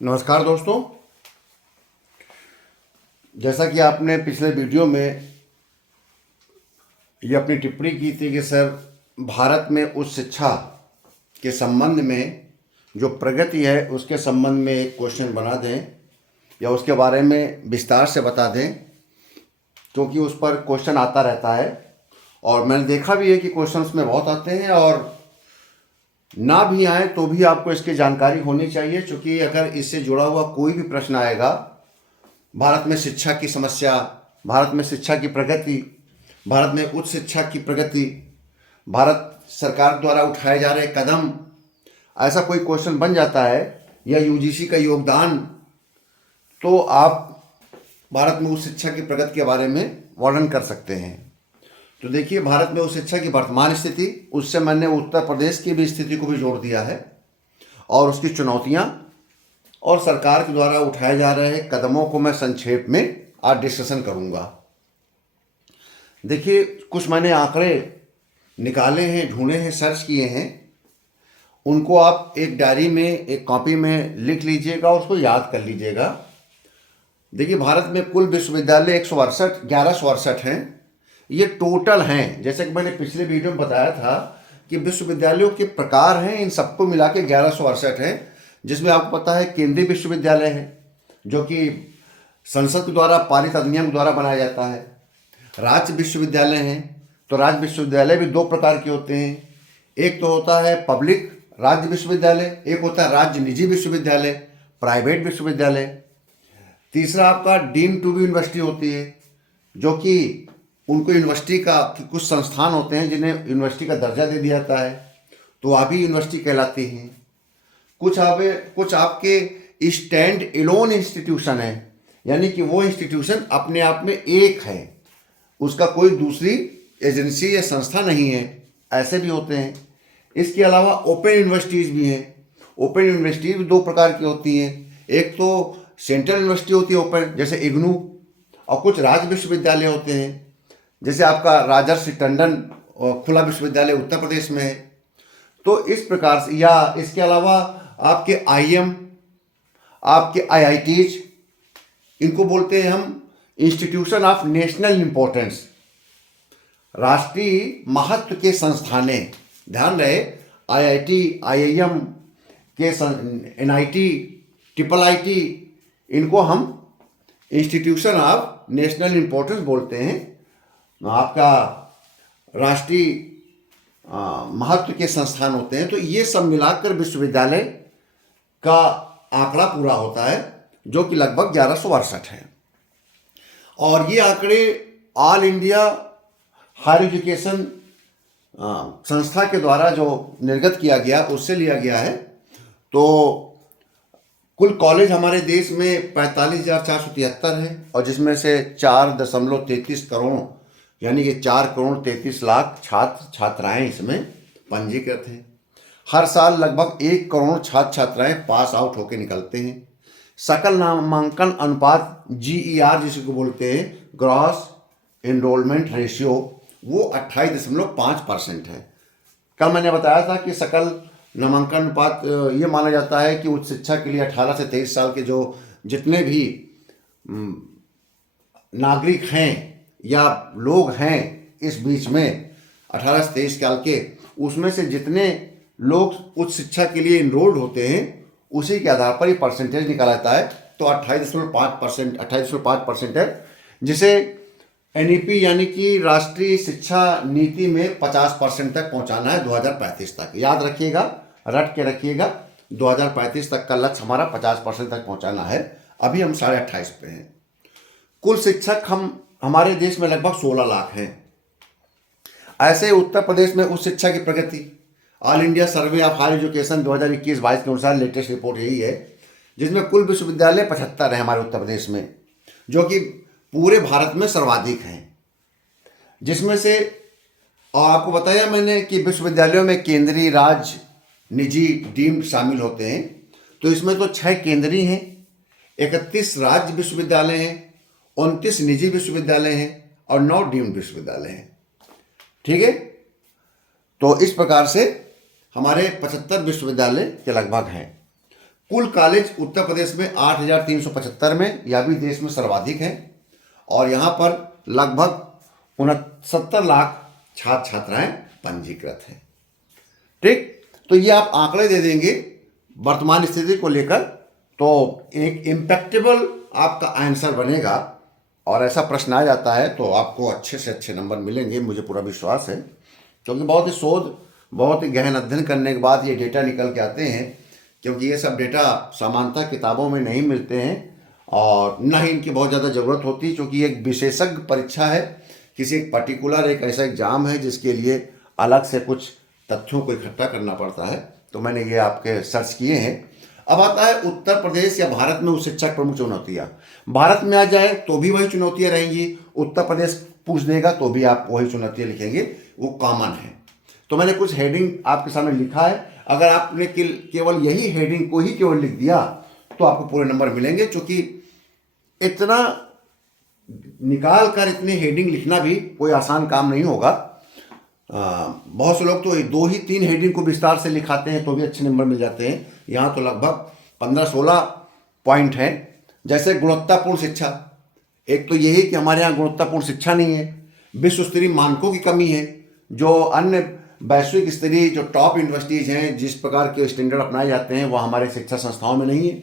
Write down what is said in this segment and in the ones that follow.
नमस्कार दोस्तों। जैसा कि आपने पिछले वीडियो में ये अपनी टिप्पणी की थी कि सर भारत में उच्च शिक्षा के संबंध में जो प्रगति है उसके संबंध में एक क्वेश्चन बना दें या उसके बारे में विस्तार से बता दें, क्योंकि उस पर क्वेश्चन आता रहता है और मैंने देखा भी है कि क्वेश्चन उसमें बहुत आते हैं और ना भी आए तो भी आपको इसकी जानकारी होनी चाहिए, क्योंकि अगर इससे जुड़ा हुआ कोई भी प्रश्न आएगा, भारत में शिक्षा की समस्या, भारत में शिक्षा की प्रगति, भारत में उच्च शिक्षा की प्रगति, भारत सरकार द्वारा उठाए जा रहे कदम, ऐसा कोई क्वेश्चन बन जाता है या यूजीसी का योगदान, तो आप भारत में उच्च शिक्षा की प्रगति के बारे में वर्णन कर सकते हैं। तो देखिए, भारत में उच्च शिक्षा की वर्तमान स्थिति, उससे मैंने उत्तर प्रदेश की भी स्थिति को भी जोड़ दिया है और उसकी चुनौतियां और सरकार के द्वारा उठाए जा रहे कदमों को मैं संक्षेप में आज डिस्कशन करूंगा। देखिए, कुछ मैंने आंकड़े निकाले हैं, ढूंढे हैं, सर्च किए हैं, उनको आप एक डायरी में, एक कॉपी में लिख लीजिएगा, उसको याद कर लीजिएगा। देखिए, भारत में कुल विश्वविद्यालय 1168 हैं। ये टोटल हैं, जैसे कि मैंने पिछले वीडियो में बताया था कि विश्वविद्यालयों के प्रकार हैं, इन सबको मिला के 1168 हैं, जिसमें आपको पता है केंद्रीय विश्वविद्यालय है जो कि संसद के द्वारा पारित अधिनियम द्वारा बनाया जाता है। राज्य विश्वविद्यालय हैं, तो राज्य विश्वविद्यालय भी दो प्रकार के होते हैं। एक तो होता है पब्लिक राज्य विश्वविद्यालय, एक होता है राज्य निजी विश्वविद्यालय, प्राइवेट विश्वविद्यालय। तीसरा आपका डीम्ड टू बी यूनिवर्सिटी होती है, जो कि उनको यूनिवर्सिटी का कुछ संस्थान होते हैं जिन्हें यूनिवर्सिटी का दर्जा दे दिया जाता है, तो आप भी यूनिवर्सिटी कहलाती हैं। कुछ आपके स्टैंड एलोन इंस्टीट्यूशन है, यानी कि वो इंस्टीट्यूशन अपने आप में एक है, उसका कोई दूसरी एजेंसी या संस्था नहीं है, ऐसे भी होते हैं। इसके अलावा ओपन यूनिवर्सिटीज़ भी हैं। ओपन यूनिवर्सिटी भी दो प्रकार की होती हैं, एक तो सेंट्रल यूनिवर्सिटी होती है ओपन, जैसे इग्नू, और कुछ राज्य विश्वविद्यालय होते हैं, जैसे आपका राजर्षि टंडन खुला विश्वविद्यालय उत्तर प्रदेश में है। तो इस प्रकार से, या इसके अलावा आपके आईएम, आपके आईआईटीज, इनको बोलते हैं हम इंस्टीट्यूशन ऑफ नेशनल इंपॉर्टेंस, राष्ट्रीय महत्व के संस्थानें। ध्यान रहे, आईआईटी, आईआईएम के, एनआईटी, ट्रिपल आईटी, इनको हम इंस्टीट्यूशन ऑफ नेशनल इंपॉर्टेंस बोलते हैं, आपका राष्ट्रीय महत्व के संस्थान होते हैं। तो ये सब मिलाकर विश्वविद्यालय का आंकड़ा पूरा होता है, जो कि लगभग 1168 है। और ये आंकड़े ऑल इंडिया हायर एजुकेशन संस्था के द्वारा जो निर्गत किया गया उससे लिया गया है। तो कुल कॉलेज हमारे देश में 45,473 है, और जिसमें से 4.33 करोड़, यानी कि 4,33,00,000 छात्र छात्राएं इसमें पंजीकृत हैं। हर साल लगभग 1 करोड़ छात्र छात्राएं पास आउट होकर निकलते हैं। सकल नामांकन अनुपात, GER जिसको बोलते हैं, ग्रॉस एनरोलमेंट रेशियो, वो 28.5% है। कल मैंने बताया था कि सकल नामांकन अनुपात ये माना जाता है कि उच्च शिक्षा के लिए 18 से 23 साल के जो जितने भी नागरिक हैं या लोग हैं इस बीच में 18 से 23 साल के, उसमें से जितने लोग उच्च शिक्षा के लिए इनरोल्ड होते हैं उसी के आधार पर ये परसेंटेज निकाला जाता है। तो 28.5% है, जिसे NEP यानी कि राष्ट्रीय शिक्षा नीति में 50% तक पहुंचाना है 2035 तक। याद रखिएगा, रट के रखिएगा, 2035 तक का लक्ष्य हमारा 50% तक पहुंचाना है। अभी हम 28.5 पे हैं। कुल शिक्षक हमारे देश में लगभग 16 लाख हैं। ऐसे उत्तर प्रदेश में उच्च शिक्षा की प्रगति, All India Survey of Higher Education 2021-22 के अनुसार लेटेस्ट रिपोर्ट यही है, जिसमें कुल विश्वविद्यालय 75 है हमारे उत्तर प्रदेश में, जो कि पूरे भारत में सर्वाधिक हैं। जिसमें से, और आपको बताया मैंने कि विश्वविद्यालयों में केंद्रीय, राज्य, निजी, डीम्ड शामिल होते हैं। तो इसमें तो 6 केंद्रीय हैं, 31 राज्य विश्वविद्यालय हैं, 29 निजी विश्वविद्यालय हैं और 9 डीम्ड विश्वविद्यालय हैं। ठीक है, तो इस प्रकार से हमारे 75 विश्वविद्यालय के लगभग हैं। कुल कॉलेज उत्तर प्रदेश में 8,375 में, यह भी देश में सर्वाधिक है। और यहाँ पर लगभग 69 लाख छात्र छात्राएं पंजीकृत हैं। ठीक, तो ये आप आंकड़े दे देंगे वर्तमान स्थिति को लेकर, तो एक इम्पैक्टेबल आपका आंसर बनेगा। और ऐसा प्रश्न आ जाता है तो आपको अच्छे से अच्छे नंबर मिलेंगे, मुझे पूरा विश्वास है, क्योंकि बहुत ही शोध, बहुत ही गहन अध्ययन करने के बाद ये डेटा निकल के आते हैं। क्योंकि ये सब डेटा सामान्यतः किताबों में नहीं मिलते हैं और न ही इनकी बहुत ज़्यादा ज़रूरत होती, क्योंकि एक विशेषज्ञ परीक्षा है, किसी एक पर्टिकुलर एक ऐसा एग्जाम है जिसके लिए अलग से कुछ तथ्यों को इकट्ठा करना पड़ता है। तो मैंने ये आपके सर्च किए हैं। अब आता है उत्तर प्रदेश या भारत में उच्च शिक्षा की प्रमुख चुनौतियाँ। भारत में आ जाए तो भी वही चुनौतियाँ रहेंगी, उत्तर प्रदेश पूछ देगा तो भी आप वही चुनौतियाँ लिखेंगे, वो कॉमन है। तो मैंने कुछ हेडिंग आपके सामने लिखा है, अगर आपने केवल यही हेडिंग को ही केवल लिख दिया तो आपको पूरे नंबर मिलेंगे। क्योंकि इतना निकाल कर इतने हेडिंग लिखना भी कोई आसान काम नहीं होगा। बहुत से लोग तो 2 ही 3 हेडिंग को विस्तार से लिखाते हैं तो भी अच्छे नंबर मिल जाते हैं। यहाँ तो लगभग 15-16 पॉइंट हैं। जैसे गुणवत्तापूर्ण शिक्षा, एक तो यही कि हमारे यहाँ गुणवत्तापूर्ण शिक्षा नहीं है, विश्व स्तरीय मानकों की कमी है, जो अन्य वैश्विक स्तरीय जो टॉप यूनिवर्सिटीज़ हैं जिस प्रकार के स्टैंडर्ड अपनाए जाते हैं वह हमारे शिक्षा संस्थाओं में नहीं है।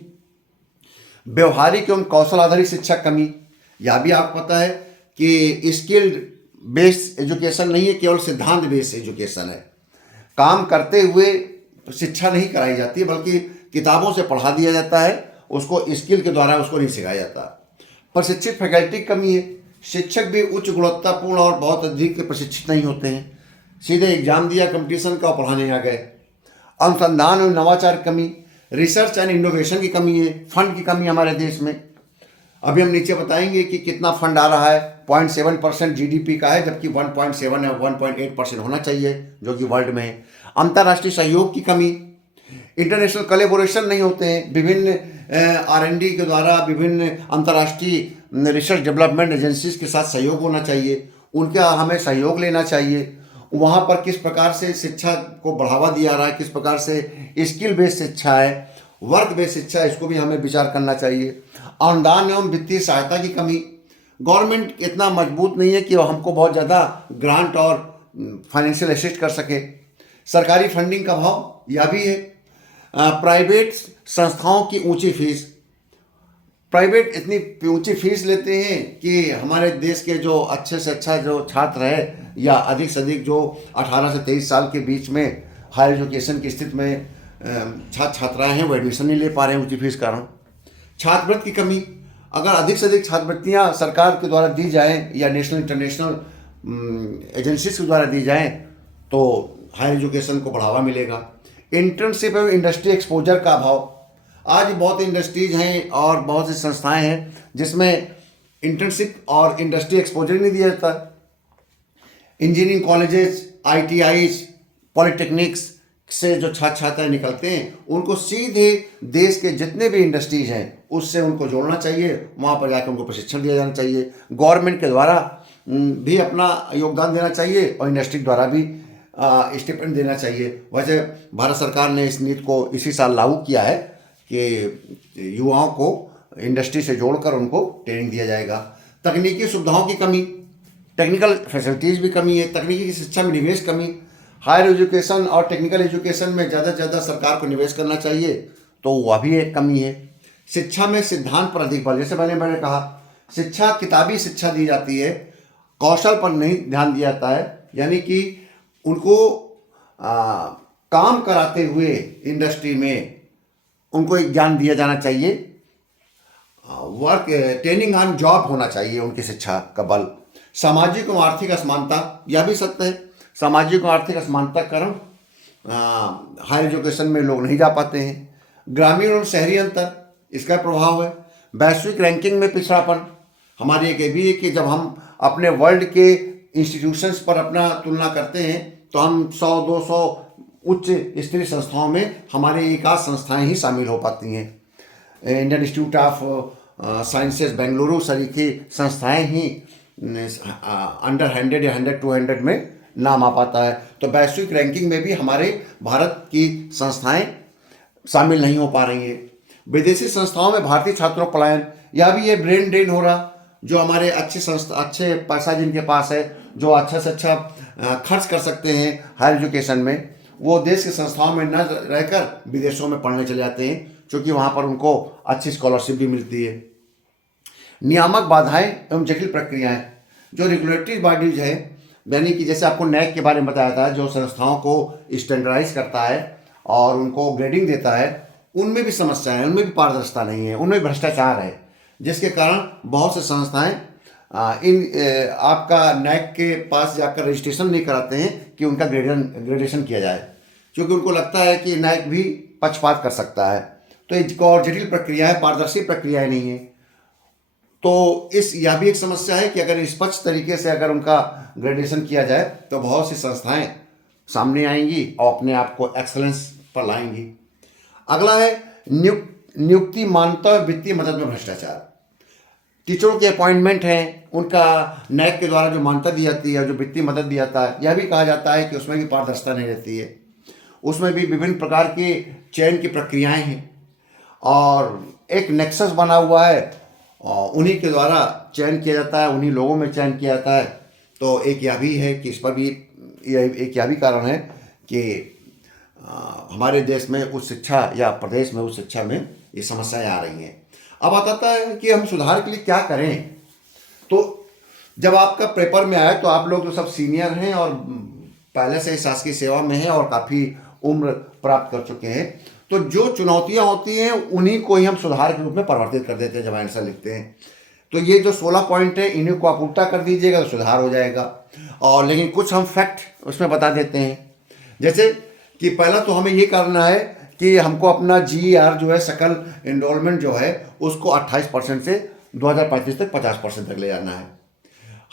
व्यवहारिक एवं कौशल आधारित शिक्षा कमी, यह भी आपको पता है कि स्किल्ड बेस्ड एजुकेशन नहीं है, केवल सिद्धांत बेस्ड एजुकेशन है। काम करते हुए शिक्षा नहीं कराई जाती है, बल्कि किताबों से पढ़ा दिया जाता है, उसको स्किल के द्वारा उसको नहीं सिखाया जाता। प्रशिक्षित फैकल्टी की कमी है, शिक्षक भी उच्च गुणवत्तापूर्ण और बहुत अधिक प्रशिक्षित नहीं होते हैं, सीधे एग्जाम दिया कंपटीशन का और पढ़ाने आ गए। अनुसंधान और नवाचार की कमी, रिसर्च एंड इनोवेशन की कमी है, फंड की कमी हमारे देश में। अभी हम नीचे बताएंगे कि कितना फंड आ रहा है, 0.7% GDP का है, जबकि 1.7 या 1.8% होना चाहिए जो कि वर्ल्ड में है। अंतर्राष्ट्रीय सहयोग की कमी, इंटरनेशनल कोलैबोरेशन नहीं होते हैं, विभिन्न R&D के द्वारा विभिन्न अंतर्राष्ट्रीय रिसर्च डेवलपमेंट एजेंसीज के साथ सहयोग होना चाहिए, उनका हमें सहयोग लेना चाहिए। वहाँ पर किस प्रकार से शिक्षा को बढ़ावा दिया रहा है, किस प्रकार से स्किल बेस्ड शिक्षा है, वर्क बेस्ड शिक्षा, इसको भी हमें विचार करना चाहिए। अनुदान एवं वित्तीय सहायता की कमी, गवर्नमेंट इतना मजबूत नहीं है कि हमको बहुत ज़्यादा ग्रांट और फाइनेंशियल असिस्ट कर सके। सरकारी फंडिंग का अभाव, यह भी है। प्राइवेट संस्थाओं की ऊंची फीस, प्राइवेट इतनी ऊंची फीस लेते हैं कि हमारे देश के जो अच्छे से अच्छा जो छात्र है या अधिक से अधिक जो 18 से 23 साल के बीच में हायर एजुकेशन की स्थिति में छात्र छात्राएँ हैं, वो एडमिशन नहीं ले पा रहे हैं ऊंची फीस कारण। छात्रवृत्ति की कमी, अगर अधिक से अधिक छात्रवृत्तियाँ सरकार के द्वारा दी जाएँ या नेशनल इंटरनेशनल एजेंसीज के द्वारा दी जाएँ तो हायर एजुकेशन को बढ़ावा मिलेगा। इंटर्नशिप एवं इंडस्ट्री एक्सपोजर का अभाव, आज बहुत इंडस्ट्रीज हैं और बहुत सी संस्थाएं हैं जिसमें इंटर्नशिप और इंडस्ट्री एक्सपोजर नहीं दिया जाता। इंजीनियरिंग कॉलेजेस, ITIs, पॉलिटेक्निक्स से जो छात्र छात्राएं निकलते हैं उनको सीधे देश के जितने भी इंडस्ट्रीज हैं उससे उनको जोड़ना चाहिए, वहाँ पर जाकर उनको प्रशिक्षण दिया जाना चाहिए। गवर्नमेंट के द्वारा भी अपना योगदान देना चाहिए और इंडस्ट्री द्वारा भी स्टिपेंड देना चाहिए। वैसे भारत सरकार ने इस नीति को इसी साल लागू किया है कि युवाओं को इंडस्ट्री से जोड़कर उनको ट्रेनिंग दिया जाएगा। तकनीकी सुविधाओं की कमी, टेक्निकल फैसिलिटीज़ भी कमी है, तकनीकी शिक्षा में निवेश कमी। हायर एजुकेशन और टेक्निकल एजुकेशन में ज़्यादा से ज़्यादा सरकार को निवेश करना चाहिए, तो वह भी एक कमी है। शिक्षा में सिद्धांत पर अधिक बल, जैसे मैंने कहा शिक्षा किताबी शिक्षा दी जाती है, कौशल पर नहीं ध्यान दिया जाता है, यानी कि उनको काम कराते हुए इंडस्ट्री में उनको एक ज्ञान दिया जाना चाहिए। वर्क ट्रेनिंग ऑन जॉब होना चाहिए उनकी शिक्षा का बल। सामाजिक और आर्थिक असमानता, यह भी सत्य है, सामाजिक और आर्थिक असमानता के कारण हायर एजुकेशन में लोग नहीं जा पाते हैं। ग्रामीण और शहरी अंतर, इसका प्रभाव है। वैश्विक रैंकिंग में पिछड़ापन, हमारी एक ये भी है कि जब हम अपने वर्ल्ड के इंस्टीट्यूशंस पर अपना तुलना करते हैं तो हम 100-200 उच्च स्तरीय संस्थाओं में हमारे एक आध संस्थाएं ही शामिल हो पाती हैं। Indian Institute of Sciences Bengaluru सरीखी संस्थाएं ही अंडर 100 या 100-200 में नाम आ पाता है। तो वैश्विक रैंकिंग में भी हमारे भारत की संस्थाएं शामिल नहीं हो पा रही हैं। विदेशी संस्थाओं में भारतीय छात्रों का पलायन, यह भी ये ब्रेन ड्रेन हो रहा। जो हमारे अच्छे संस्था, अच्छे पैसा जिनके पास है, जो अच्छा से अच्छा खर्च कर सकते हैं हायर एजुकेशन में, वो देश की संस्थाओं में न रहकर विदेशों में पढ़ने चले जाते हैं, क्योंकि वहाँ पर उनको अच्छी स्कॉलरशिप भी मिलती है। नियामक बाधाएं एवं जटिल प्रक्रियाएं, जो रेगुलेटरी बॉडीज है, यानी कि जैसे आपको नैक के बारे में बताया था, जो संस्थाओं को स्टैंडर्डाइज करता है और उनको ग्रेडिंग देता है, उनमें भी समस्याएं हैं, उनमें भी पारदर्शिता नहीं है, उनमें भ्रष्टाचार है, जिसके कारण बहुत से संस्थाएं आपका नैक के पास जाकर रजिस्ट्रेशन नहीं कराते हैं कि उनका ग्रेडेशन किया जाए, क्योंकि उनको लगता है कि नैक भी पक्षपात कर सकता है। तो एक और जटिल प्रक्रिया है, पारदर्शी प्रक्रियाएं नहीं है। तो यह भी एक समस्या है कि अगर निष्पक्ष तरीके से अगर उनका ग्रेडेशन किया जाए तो बहुत सी संस्थाएं सामने आएंगी और अपने आप को एक्सलेंस पर लाएंगी। अगला है नियुक्ति, मान्यता और वित्तीय मदद में भ्रष्टाचार। टीचरों के अपॉइंटमेंट हैं, उनका नैक के द्वारा जो मान्यता दी जाती है, जो वित्तीय मदद दिया जाता है, यह भी कहा जाता है कि उसमें भी पारदर्शिता नहीं रहती है। उसमें भी विभिन्न प्रकार के चयन की प्रक्रियाएं हैं और एक नेक्सस बना हुआ है और उन्हीं के द्वारा चयन किया जाता है, उन्हीं लोगों में चयन किया जाता है। तो एक यह भी है कि इस पर भी यह भी कारण है कि हमारे देश में उच्च शिक्षा या प्रदेश में उच्च शिक्षा में ये समस्याएं आ रही हैं। अब आता है कि हम सुधार के लिए क्या करें। तो जब आपका पेपर में आए तो आप लोग तो सब सीनियर हैं और पहले से शासकीय सेवा में हैं और काफ़ी उम्र प्राप्त कर चुके हैं, तो जो चुनौतियां होती हैं उन्हीं को ही हम सुधार के रूप में परिवर्तित कर देते हैं जब आंसर लिखते हैं। तो ये जो 16 पॉइंट है, इन्हीं को आप उल्टा कर दीजिएगा तो सुधार हो जाएगा। और लेकिन कुछ हम फैक्ट उसमें बता देते हैं, जैसे कि पहला तो हमें ये करना है कि हमको अपना GER जो है, सकल एनरोलमेंट जो है, उसको 28% से 2035 तक 50% तक ले जाना है।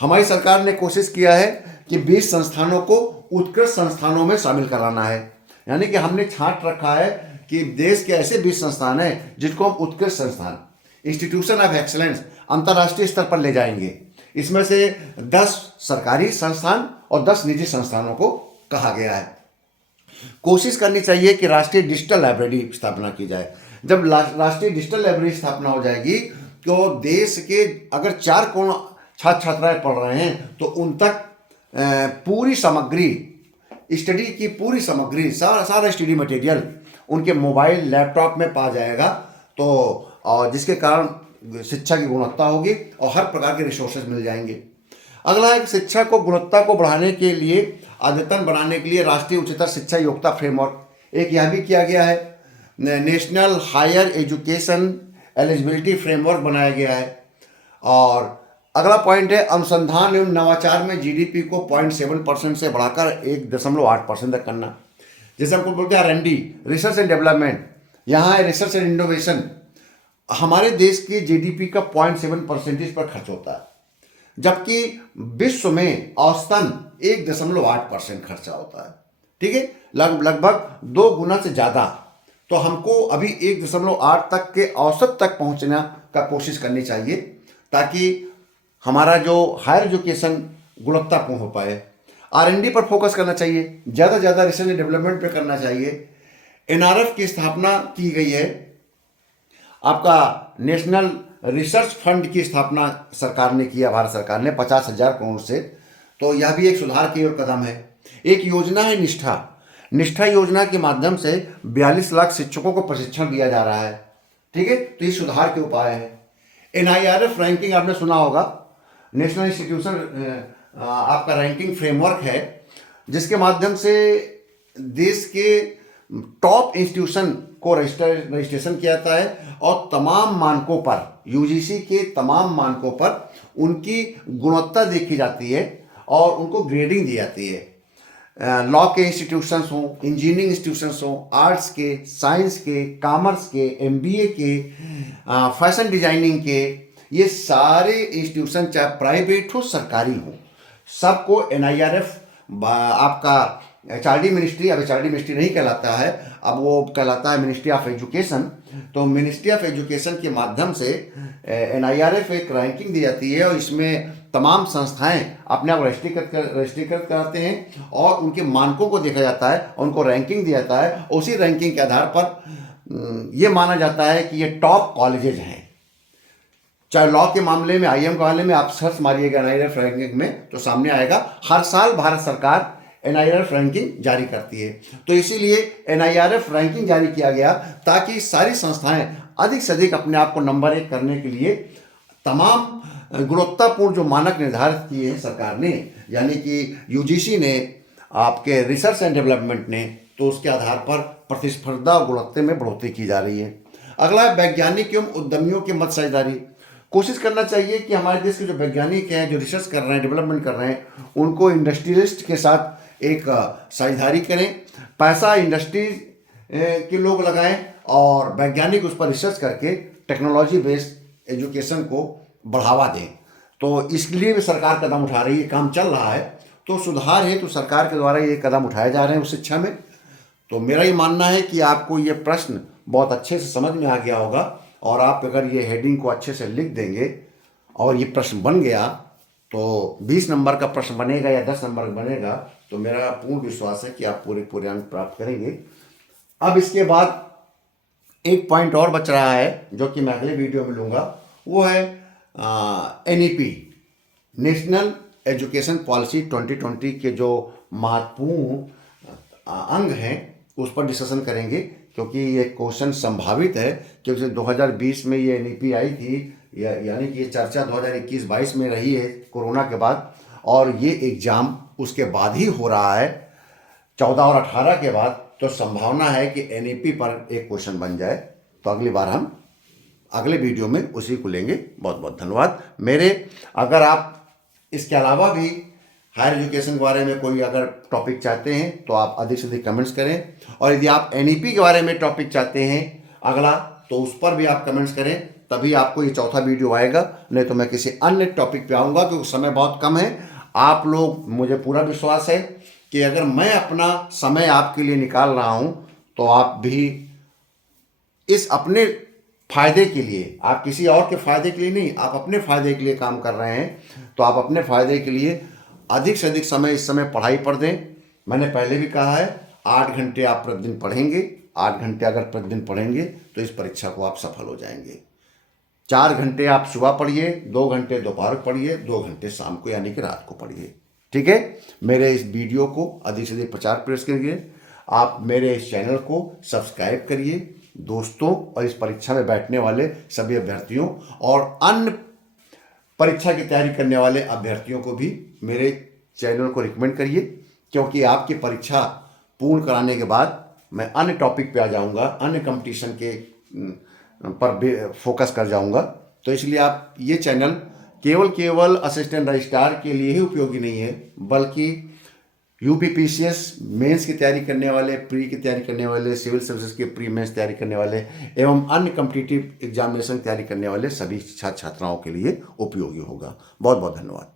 हमारी सरकार ने कोशिश किया है कि 20 संस्थानों को उत्कृष्ट संस्थानों में शामिल कराना है, यानी कि हमने छांट रखा है कि देश के ऐसे 20 संस्थान हैं जिनको हम उत्कृष्ट संस्थान, इंस्टीट्यूशन ऑफ एक्सलेंस, अंतर्राष्ट्रीय स्तर पर ले जाएंगे। इसमें से 10 सरकारी संस्थान और 10 निजी संस्थानों को कहा गया है। कोशिश करनी चाहिए कि राष्ट्रीय डिजिटल लाइब्रेरी स्थापना की जाए। जब राष्ट्रीय डिजिटल लाइब्रेरी स्थापना हो जाएगी तो देश के अगर 4 करोड़ छात्र छात्राएं पढ़ रहे हैं तो उन तक पूरी सामग्री, स्टडी की पूरी सामग्री, सारा स्टडी मटेरियल उनके मोबाइल लैपटॉप में पा जाएगा। तो और जिसके कारण शिक्षा की गुणवत्ता होगी और हर प्रकार के रिसोर्सेज मिल जाएंगे। अगला है शिक्षा को गुणवत्ता को बढ़ाने के लिए, अद्यतन बनाने के लिए राष्ट्रीय उच्चतर शिक्षा योग्यता फ्रेमवर्क एक यह भी किया गया है। National higher education eligibility framework बनाया गया है। और अगला पॉइंट है अनुसंधान एवं नवाचार में GDP को 0.7% से बढ़ाकर 1.8% तक करना। जैसे हमको बोलते हैं R&D, रिसर्च एंड डेवलपमेंट, यहाँ है रिसर्च एंड इनोवेशन। हमारे देश की GDP का 0.7% पर खर्च होता है, जबकि विश्व में औसतन 1.8% खर्चा होता है। ठीक है, लगभग 2 गुना से ज़्यादा। तो हमको अभी 1.8 तक के औसत तक पहुंचना का कोशिश करनी चाहिए, ताकि हमारा जो हायर एजुकेशन गुणवत्तापूर्ण हो पाए। R&D पर फोकस करना चाहिए, ज़्यादा से ज़्यादा रिसर्च एंड डेवलपमेंट पर करना चाहिए। NRF की स्थापना की गई है, आपका नेशनल रिसर्च फंड की स्थापना सरकार ने किया, भारत सरकार ने 50,000 करोड़ से। तो यह भी एक सुधार की ओर कदम है। एक योजना है निष्ठा योजना के माध्यम से 42 लाख शिक्षकों को प्रशिक्षण दिया जा रहा है। ठीक है, तो ये सुधार के उपाय है। NIRF रैंकिंग आपने सुना होगा, नेशनल इंस्टीट्यूशन आपका रैंकिंग फ्रेमवर्क है, जिसके माध्यम से देश के टॉप इंस्टीट्यूशन को रजिस्ट्रेशन किया जाता है और तमाम मानकों पर, UGC के तमाम मानकों पर उनकी गुणवत्ता देखी जाती है और उनको ग्रेडिंग दी जाती है। लॉ के इंस्टीट्यूशंस हों, इंजीनियरिंग इंस्टीट्यूशंस हों, आर्ट्स के, साइंस के, कॉमर्स के, MBA के, फैशन डिजाइनिंग के, ये सारे इंस्टीट्यूशन चाहे प्राइवेट हो सरकारी हो, सबको NIRF आपका HRD मिनिस्ट्री, अब HRD मिनिस्ट्री नहीं कहलाता है, अब वो कहलाता है मिनिस्ट्री ऑफ एजुकेशन। तो मिनिस्ट्री ऑफ एजुकेशन के माध्यम से NIRF एक रैंकिंग दी जाती है और इसमें तमाम संस्थाएं अपने आप रजिस्ट्रीकृत कराते हैं और उनके मानकों को देखा जाता है, उनको रैंकिंग दिया जाता है। उसी रैंकिंग के आधार पर ये माना जाता है कि ये टॉप कॉलेजेज हैं। चाहे लॉ के मामले में, आईएम के मामले में आप सर्च मारिएगा एनआईआरएफ रैंकिंग में तो सामने आएगा। हर साल भारत सरकार एनआईआरएफ रैंकिंग जारी करती है, तो इसीलिए एनआईआरएफ रैंकिंग जारी किया गया ताकि सारी संस्थाएं अधिक से अधिक अपने आप को नंबर 1 करने के लिए तमाम गुणवत्तापूर्ण जो मानक निर्धारित किए हैं सरकार ने, यानी कि यूजीसी ने, आपके रिसर्च एंड डेवलपमेंट ने, तो उसके आधार पर प्रतिस्पर्धा और गुणवत्ता में बढ़ोतरी की जा रही है। अगला है वैज्ञानिक एवं उद्यमियों की मत साझेदारी। कोशिश करना चाहिए कि हमारे देश के जो वैज्ञानिक हैं, जो रिसर्च कर रहे हैं, डेवलपमेंट कर रहे हैं, उनको इंडस्ट्रियलिस्ट के साथ एक साझेदारी करें। पैसा इंडस्ट्री के लोग लगाएं और वैज्ञानिक उस पर रिसर्च करके टेक्नोलॉजी बेस्ड एजुकेशन को बढ़ावा दें। तो इसके लिए भी सरकार कदम उठा रही है, काम चल रहा है। तो सुधार है तो सरकार के द्वारा ये कदम उठाए जा रहे हैं उस शिक्षा में। तो मेरा ये मानना है कि आपको ये प्रश्न बहुत अच्छे से समझ में आ गया होगा, और आप अगर ये हेडिंग को अच्छे से लिख देंगे और ये प्रश्न बन गया तो 20 नंबर का प्रश्न बनेगा या 10 नंबर का बनेगा, तो मेरा पूर्ण विश्वास है कि आप पूरे अंक प्राप्त करेंगे। अब इसके बाद एक पॉइंट और बच रहा है जो कि मैं अगले वीडियो में लूँगा, वो है एनईपी, नेशनल एजुकेशन पॉलिसी 2020 के जो महत्वपूर्ण अंग हैं उस पर डिस्कशन करेंगे, क्योंकि ये क्वेश्चन संभावित है। क्योंकि 2020 में ये एनईपी आई थी, यानी कि ये चर्चा 2021-22 में रही है कोरोना के बाद, और ये एग्ज़ाम उसके बाद ही हो रहा है 14 और 18 के बाद। तो संभावना है कि एनईपी पर एक क्वेश्चन बन जाए। तो अगली बार हम अगले वीडियो में उसी को लेंगे। बहुत बहुत धन्यवाद। अगर आप इसके अलावा भी हायर एजुकेशन के बारे में कोई अगर टॉपिक चाहते हैं तो आप अधिक से अधिक कमेंट्स करें, और यदि आप एनईपी के बारे में टॉपिक चाहते हैं अगला, तो उस पर भी आप कमेंट्स करें, तभी आपको ये चौथा वीडियो आएगा। नहीं तो मैं किसी अन्य टॉपिक पे आऊँगा, क्योंकि समय बहुत कम है। आप लोग, मुझे पूरा विश्वास है कि अगर मैं अपना समय आपके लिए निकाल रहा हूँ तो आप भी इस अपने फ़ायदे के लिए, आप किसी और के फ़ायदे के लिए नहीं, आप अपने फ़ायदे के लिए काम कर रहे हैं। तो आप अपने फ़ायदे के लिए अधिक से अधिक समय इस समय पढ़ाई पर दें। मैंने पहले भी कहा है 8 घंटे आप प्रतिदिन पढ़ेंगे। 8 घंटे अगर प्रतिदिन पढ़ेंगे तो इस परीक्षा को आप सफल हो जाएंगे। 4 घंटे आप सुबह पढ़िए, 2 घंटे दोपहर को पढ़िए, 2 घंटे शाम को यानी कि रात को पढ़िए। ठीक है, मेरे इस वीडियो को अधिक से अधिक प्रचार प्रसार करिए। आप मेरे इस चैनल को सब्सक्राइब करिए दोस्तों, और इस परीक्षा में बैठने वाले सभी अभ्यर्थियों और अन्य परीक्षा की तैयारी करने वाले अभ्यर्थियों को भी मेरे चैनल को रिकमेंड करिए, क्योंकि आपकी परीक्षा पूर्ण कराने के बाद मैं अन्य टॉपिक पे आ जाऊंगा, अन्य कंपटीशन के पर फोकस कर जाऊंगा। तो इसलिए आप ये चैनल केवल असिस्टेंट रजिस्ट्रार के लिए ही उपयोगी नहीं है, बल्कि यूपीपीसीएस मेंस की तैयारी करने वाले, प्री की तैयारी करने वाले, सिविल सर्विसेज के प्री मेंस तैयारी करने वाले एवं अन्य कॉम्पिटिटिव एग्जामिनेशन की तैयारी करने वाले सभी छात्र छात्राओं के लिए उपयोगी होगा। बहुत बहुत धन्यवाद।